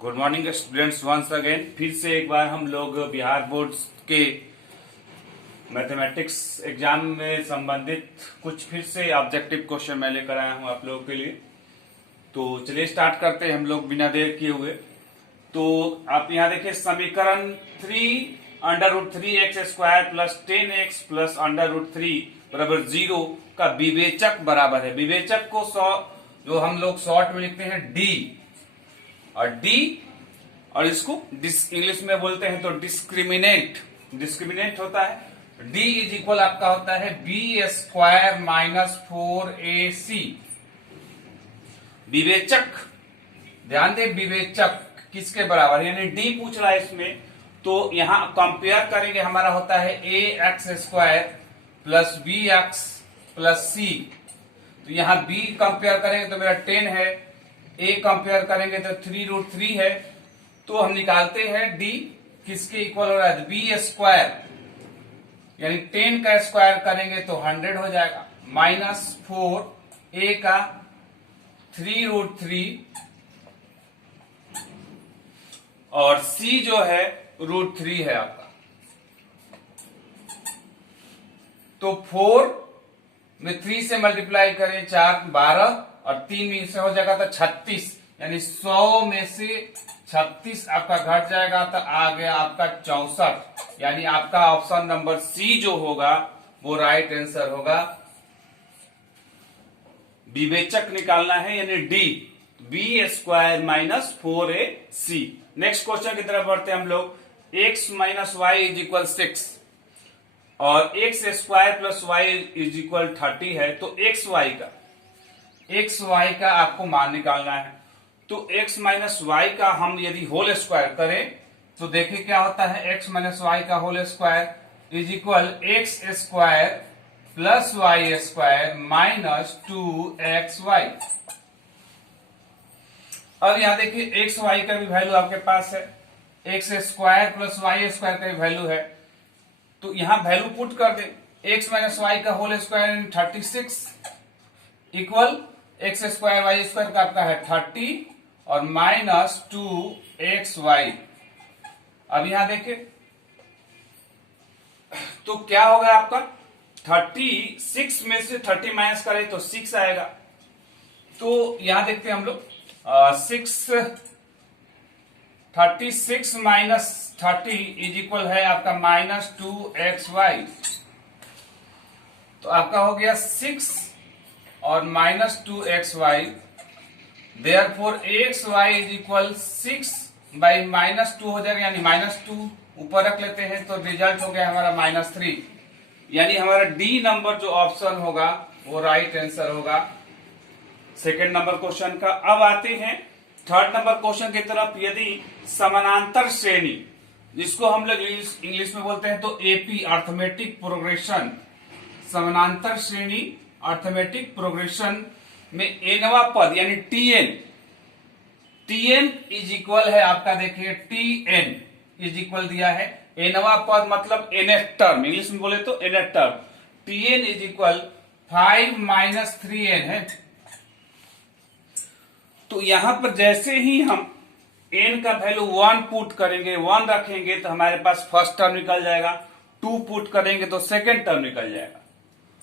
Good morning students, once again फिर से एक बार हम लोग बिहार बोर्ड के मैथमेटिक्स एग्जाम में संबंधित कुछ फिर से ऑब्जेक्टिव क्वेश्चन मैं लेकर आया हूं आप लोगों के लिए। तो चलिए स्टार्ट करते हैं हम लोग बिना देर किए हुए। तो आप यहाँ देखिए समीकरण 3√3x² प्लस 10x प्लस √3 बराबर 0 का विवेचक बराबर है। विवेचक को जो हम लोग शॉर्ट में लिखते हैं डी और इसको इंग्लिश में बोलते हैं तो डिस्क्रिमिनेंट होता है। डी इज इक्वल आपका होता है b² माइनस 4ac। विवेचक, ध्यान दे, विवेचक किसके बराबर, यानी डी पूछ रहा है इसमें, तो यहां कंपेयर करेंगे, हमारा होता है ax² plus bx plus c। तो यहां b कंपेयर करेंगे तो मेरा 10 है, a कंपेयर करेंगे तो 3√3 है। तो हम निकालते हैं d किसके इक्वल हो रहा है, b² यानी 10 का स्क्वायर करेंगे तो 100 हो जाएगा, माइनस 4 a का 3√3 और c जो है √3 है आपका। तो 4 में 3 से मल्टीप्लाई करें 4 12 और 3 में से हो जाएगा तो 36, यानी 100 में से 36 आपका घट जाएगा तो आ गया आपका 64, यानी आपका ऑप्शन नंबर सी जो होगा वो राइट आंसर होगा। विवेचक निकालना है यानी D, b² minus 4ac। Next question की तरफ बढ़ते हैं हम लोग। x minus y is equal 6 और x² plus Y is equal 30 है। तो एक्स वाई का आपको मान निकालना है। तो x माइनस वाई का हम यदि होल स्क्वायर करें तो देखिए क्या होता है, x माइनस वाई का whole square is equal x² plus y² minus 2xy। अब यहां देखिए एक्स वाई का भी वैल्यू आपके पास है, x² प्लस y² का भी वैल्यू है। तो यहां वैल्यू पुट कर दे, x माइनस वाई का whole square 36 equal x² y² का आपका है 30 और माइनस 2xy। अब यहां देखिए तो क्या होगा आपका, 36 में से 30 माइनस करें तो 6 आएगा। तो यहां देखते हैं हम लोग 36 माइनस 30 इज इक्वल है आपका माइनस 2xy। तो आपका हो गया 6 और minus 2xy। Therefore xy is equal 6 by minus 2 हो जाएगा, यानी माइनस 2 ऊपर रख लेते हैं तो रिजल्ट हो गया हमारा -3, यानी हमारा डी नंबर जो ऑप्शन होगा वो राइट आंसर होगा सेकेंड नंबर क्वेश्चन का। अब आते हैं थर्ड नंबर क्वेश्चन की तरफ। यदि समानांतर श्रेणी, जिसको हम लोग इंग्लिश में बोलते हैं तो एपी अर्थमेटिक प्रोग्रेशन, समानांतर श्रेणी अर्थमेटिक प्रोग्रेशन में एनवा पद यानी टीएन इज इक्वल है आपका, देखिए टीएन इज इक्वल दिया है, एनवा पद मतलब nth टर्म, इंग्लिश में बोले तो nth term, TN is equal 5 minus 3n है। तो यहां पर जैसे ही हम n का वैल्यू 1 पुट करेंगे, 1 रखेंगे तो हमारे पास फर्स्ट टर्म निकल जाएगा, 2 पुट करेंगे तो सेकेंड टर्म निकल जाएगा।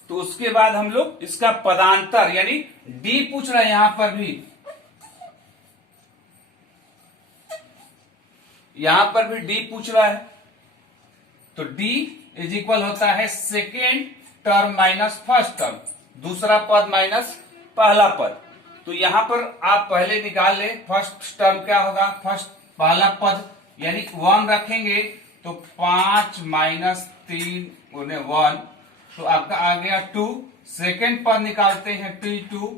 तो उसके बाद हम लोग इसका पदांतर यानी d पूछ रहा है, यहां पर भी d पूछ रहा है, तो d इज इक्वल होता है second term minus first term, दूसरा पद माइनस पहला पद। तो यहां पर आप पहले निकाल ले, फर्स्ट टर्म क्या होगा, फर्स्ट पहला पद यानी 1 रखेंगे तो 5 माइनस 3 गुने 1, तो आपका आ गया 2। सेकेंड पद निकालते हैं t2,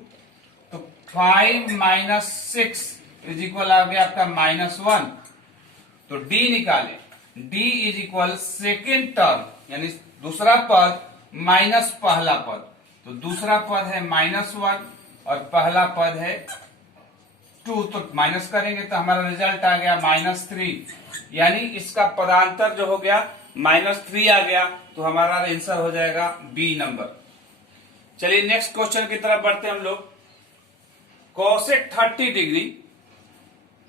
तो 5 माइनस 6 इज इक्वल आ गया आपका -1। तो d निकाले, d is equal second term यानी दूसरा पद माइनस पहला पद, तो दूसरा पद है -1 और पहला पद है 2, तो माइनस करेंगे तो हमारा रिजल्ट आ गया -3, यानी इसका पदांतर जो हो गया -3 आ गया। तो हमारा आंसर हो जाएगा बी नंबर। चलिए नेक्स्ट क्वेश्चन की तरफ बढ़ते हैं हम लोग। कोसेक 30 डिग्री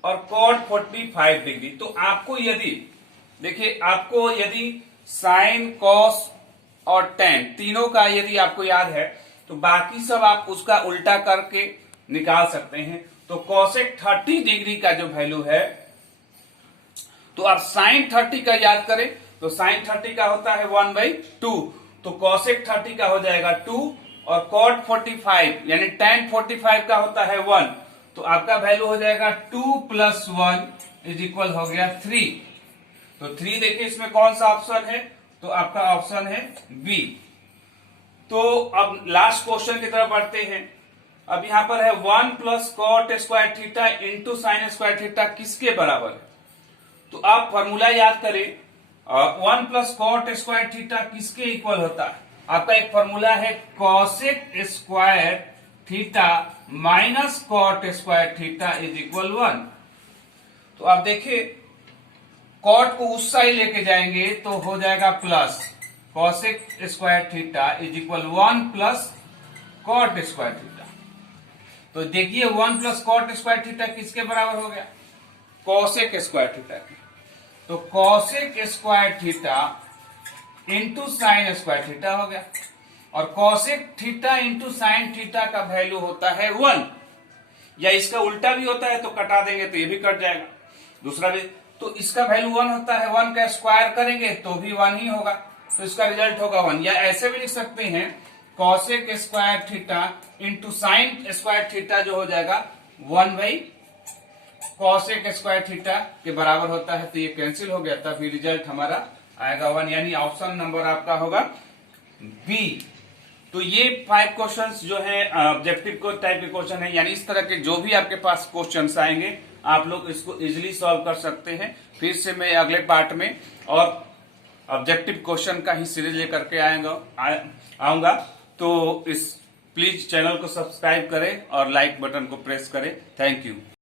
और कॉट 45 डिग्री। तो आपको यदि देखिए, आपको यदि साइन, कॉस और टेन तीनों का यदि आपको याद है तो बाकी सब आप उसका उल्टा करके निकाल सकते हैं। तो कॉसेक 30 डिग्री का जो वैल्यू है, तो आप साइन 30 का याद करें तो साइन 30 का होता है 1/2, तो कॉसेक 30 का हो जाएगा 2 और कॉट 45 यानी टेन 45 का होता है 1, तो आपका वैल्यू हो जाएगा 2 + 1 इज इक्वल हो गया 3। तो 3 देखिए इसमें कौन सा ऑप्शन है, तो आपका ऑप्शन है बी। तो अब लास्ट क्वेश्चन की तरफ बढ़ते हैं। अब यहां पर है 1 + cot square theta into sine square theta किसके बराबर है। तो आप फॉर्मूला याद करें, 1 + cot स्क्वायर थीटा किसके इक्वल होता है। आपका एक फॉर्मूला है cosec square theta minus cot square theta is equal 1। तो आप देखिए, कॉट को उस साइड लेके जाएंगे तो हो जाएगा plus cosec square theta is equal 1 + cot square theta. तो देखिए 1 + कॉट स्क्वायर थीटा किसके बराबर हो गया, कॉसेक स्क्वायर थीटा के। तो cosec square theta into sine square theta हो गया, और cosec theta into sine theta का वैल्यू होता है 1, या इसका उल्टा भी होता है तो कटा देंगे तो ये भी कट जाएगा, दूसरा भी। तो इसका वैल्यू 1 होता है, 1 का स्क्वायर करेंगे तो भी 1 ही होगा, तो इसका रिजल्ट होगा 1। या ऐसे भी लिख सकते हैं cosec square theta into sine square theta जो हो जाएगा 1/कॉसेक स्क्वायर थीटा के बराबर होता है, तो ये कैंसिल हो गया, तभी रिजल्ट हमारा आएगा 1, यानी ऑप्शन नंबर आपका होगा बी। तो ये 5 क्वेश्चंस जो है ऑब्जेक्टिव टाइप के क्वेश्चन है, यानी इस तरह के जो भी आपके पास क्वेश्चंस आएंगे आप लोग इसको इजीली सॉल्व कर सकते हैं। फिर से मैं अगले पार्ट में और ऑब्जेक्टिव क्वेश्चन का ही सीरीज लेकर के आऊंगा। तो इस प्लीज चैनल को सब्सक्राइब करें और लाइक बटन को प्रेस करें। Thank you.